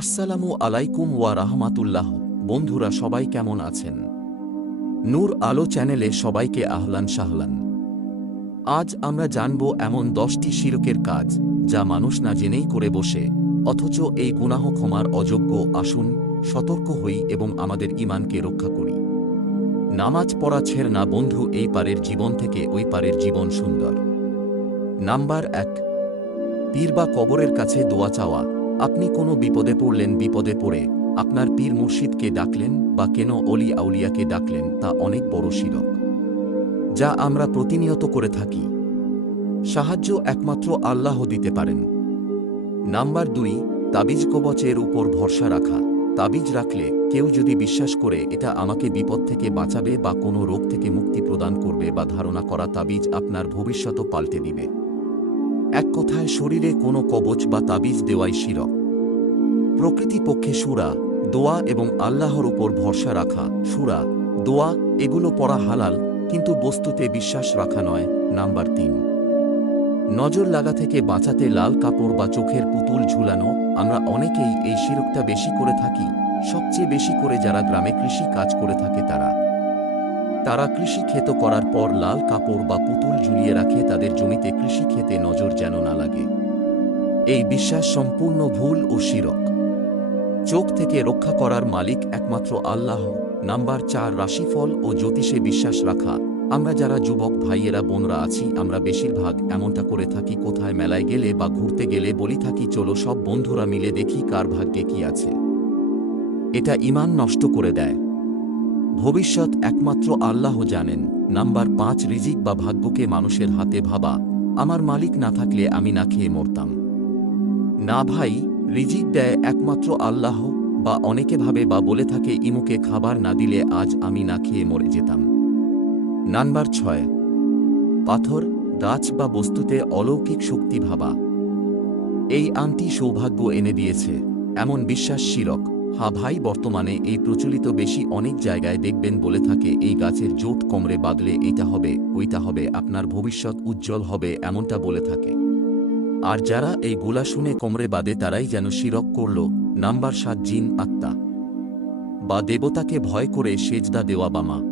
আসসালামু আলাইকুম ওয়া রাহমাতুল্লাহ। বন্ধুরা, সবাই কেমন আছেন? নূর আলো চ্যানেলে সবাইকে আহলান সাহলান। আজ আমরা জানব এমন দশটি শিরকের কাজ যা মানুষ না জেনেই করে বসে, অথচ এই গুনাহ ক্ষমার অযোগ্য আসুন, সতর্ক হই এবং আমাদের ইমানকে রক্ষা করি। নামাজ পড়া ছেড় না বন্ধু, এই পারের জীবন থেকে ওই পারের জীবন সুন্দর। নাম্বার এক, পীর বা কবরের কাছে দোয়া চাওয়া। আপনি কোনো বিপদে পড়লেন, বিপদে পড়ে আপনার পীর মুর্শিদকে ডাকলেন বা কেন অলি আউলিয়াকে ডাকলেন তা অনেক বড় শিরক, যা আমরা প্রতিনিয়ত করে থাকি। সাহায্য একমাত্র আল্লাহ দিতে পারেন। নাম্বার দুই, তাবিজ কবচের উপর ভরসা রাখা। তাবিজ রাখলে কেউ যদি বিশ্বাস করে এটা আমাকে বিপদ থেকে বাঁচাবে বা কোনো রোগ থেকে মুক্তি প্রদান করবে বা ধারণা করা তাবিজ আপনার ভবিষ্যৎ পাল্টে দিবে। এক কথায় শরীরে কোনো কবচ বা তাবিজ দেওয়াই শিরক। প্রকৃতিপক্ষে সুরা, দোয়া এবং আল্লাহর উপর ভরসা রাখা, সুরা, দোয়া, এগুলো পড়া হালাল, কিন্তু বস্তুতে বিশ্বাস রাখা নয়, নাম্বার তিন। নজর লাগা থেকে বাঁচাতে লাল কাপড় বা চোখের পুতুল ঝুলানো, আমরা অনেকেই এই শিরকটা বেশি করে থাকি, সবচেয়ে বেশি করে যারা গ্রামে কৃষি কাজ করে থাকে তারা। তারা কৃষি ক্ষেত করার পর লাল কাপড় বা পুতুল ঝুলিয়ে রাখে, তাদের জমিতে কৃষি নজর যেন না লাগে। এই বিশ্বাস সম্পূর্ণ ভুল ও শিরক। চোখ থেকে রক্ষা করার মালিক একমাত্র আল্লাহ, নাম্বার চার রাশিফল ও জ্যোতিষে বিশ্বাস রাখা। আমরা যারা যুবক ভাইয়েরা, বোনরা আছি, আমরা বেশিরভাগ এমনটা করে থাকি, কোথায় মেলায় গেলে বা ঘুরতে গেলে বলি থাকি, চলো সব বন্ধুরা মিলে দেখি কার ভাগ্যে কি আছে। এটা ইমান নষ্ট করে দেয়। ভবিষ্যৎ একমাত্র আল্লাহ জানেন। নাম্বার পাঁচ, রিজিক বা ভাগ্যকে মানুষের হাতে ভাবা। আমার মালিক না থাকলে আমি না খেয়ে মরতাম। না ভাই, রিজিক দেয় একমাত্র আল্লাহ বা অনেকে ভাবে বা বলে থাকে, ইমুকে খাবার না দিলে আজ আমি না খেয়ে মরে যেতাম। নাম্বার ছয়, পাথর, গাছ বা বস্তুতে অলৌকিক শক্তি ভাবা। এই আংটি সৌভাগ্য এনে দিয়েছে, এমন বিশ্বাস শিরক। ভাই বর্তমানে এই প্রচলিত বেশি অনেক জায়গায় দেখবেন বলে থাকে, এই গাছের জোট কমরে বাদলে এইটা হবে, ওইটা হবে, আপনার ভবিষ্যৎ উজ্জ্বল হবে, এমনটা বলে থাকে। আর যারা এই গোলা শুনে কমরে বাদে তারাই যেন শিরক করল, নাম্বার সাত জিন আত্মা। বা দেবতাকে ভয় করে সেজদা দেওয়া বামা।